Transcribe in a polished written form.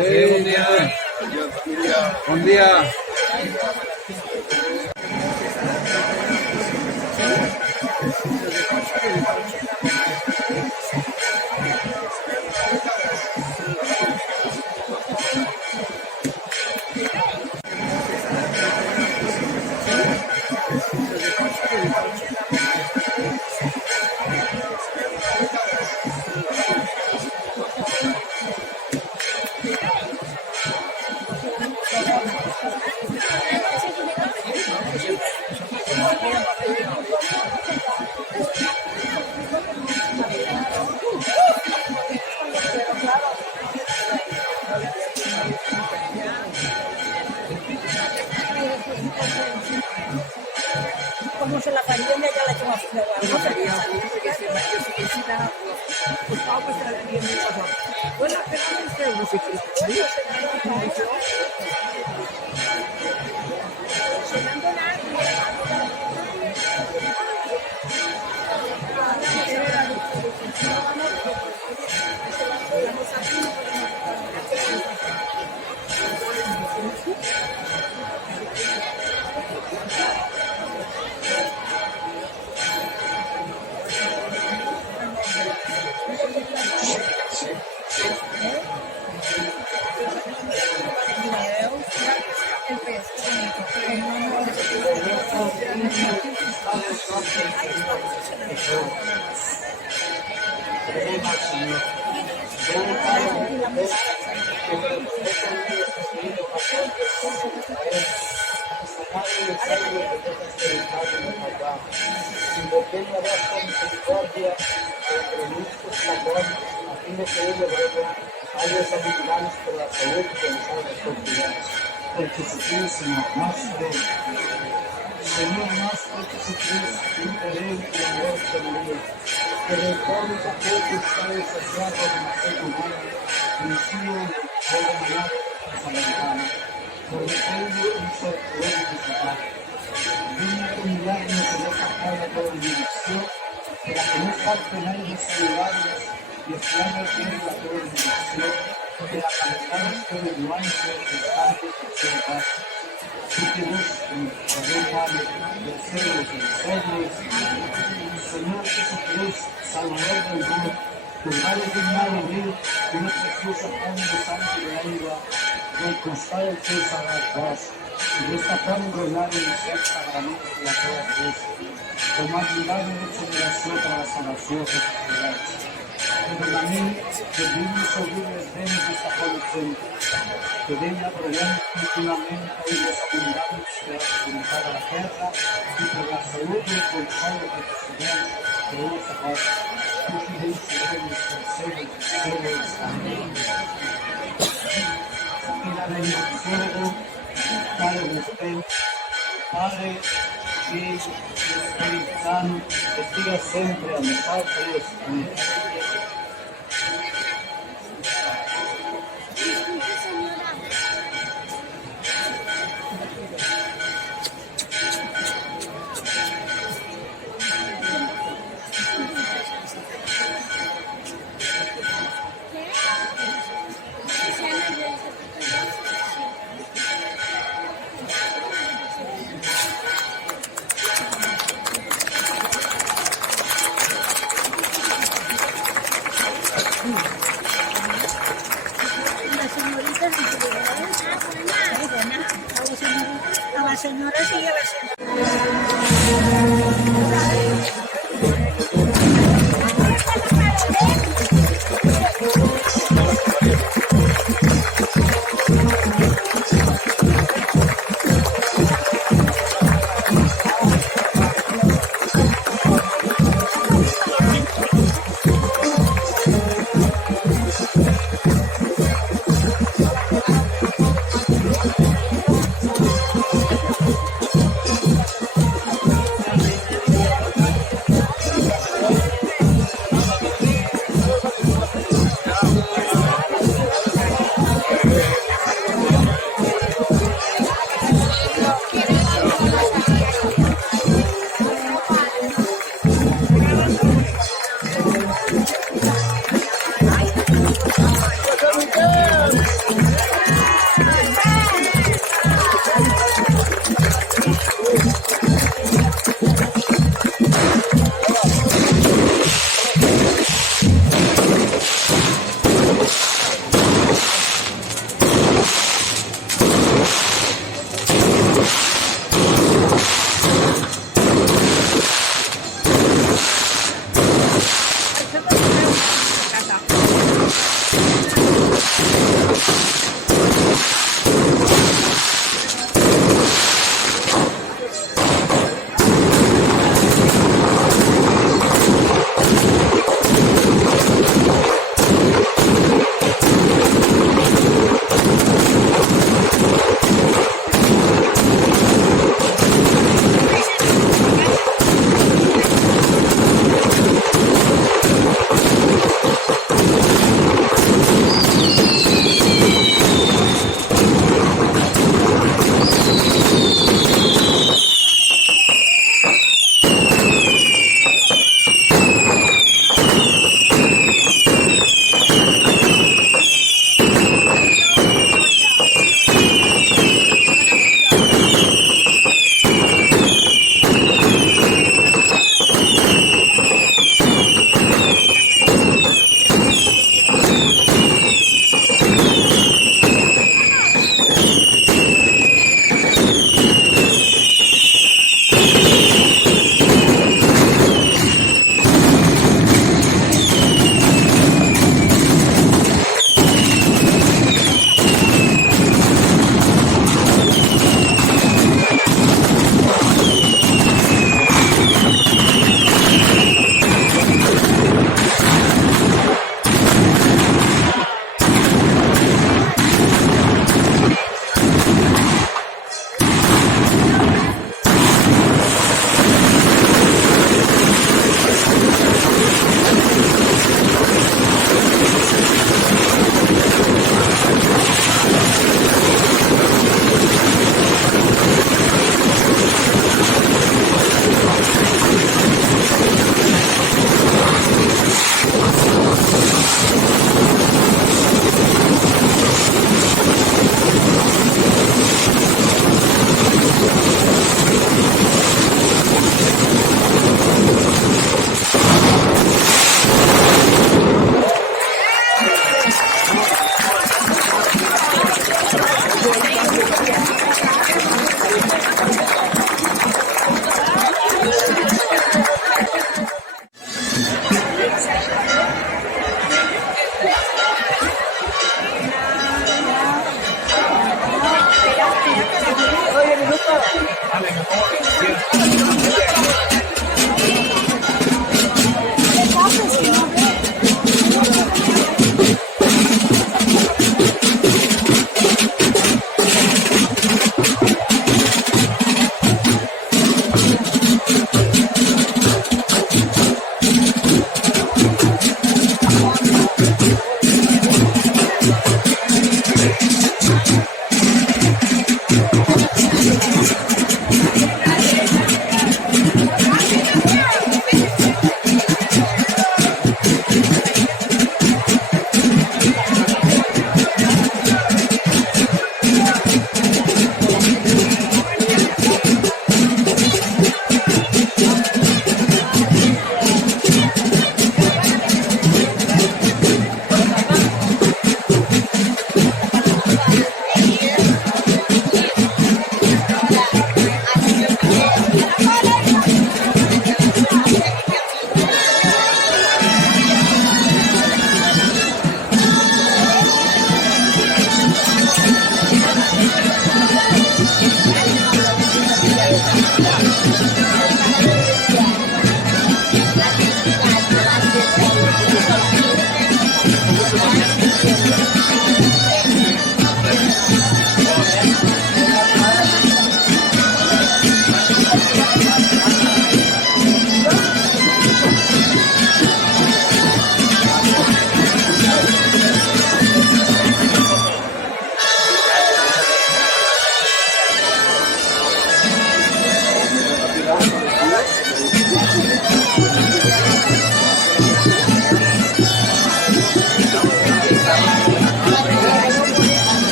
Buen día. Buen día. Como se la pandemia ya la echamos a cerrar, no sería. Invoqué la misericordia entre muchos amores, pido que Él le vuelva áreas abundantes para la salud y pensar las propiedades. Por Jesucristo, Señor, más fe. Señor, más fe, Jesucristo, interés y amor de María. Que retorne a aquel que está desasiado de la fe humana, vencido de la manera samaritana. Prometiendo un ser bueno de su Padre. Dime tu milagro en esta carga de bendición, para que no falten aires saludables y extraños bien la bendición, que la calidad esté de nuances, constantes y ciertas. Y que busquen, por Padre, del cielo, del Señor Jesucristo, Salvador del mundo, que vale dignar abrir una preciosa pan de sangre de agua, del costal que es a la paz, y de esta pan relada y ser sagramente la toda vez, con más milagro de generación para la salvación de sus ciudades. Pero también que vivimos horribles bienes de esta colección, que venga probando continuamente y los abundantes que ha a la tierra y por la salud y el consuelo de tus ciudades, que vamos a paz. Y la bendición, Padre de usted, Padre y Espíritu Santo, que siga siempre a nosotros. Amén. A la señora sí, a la señora.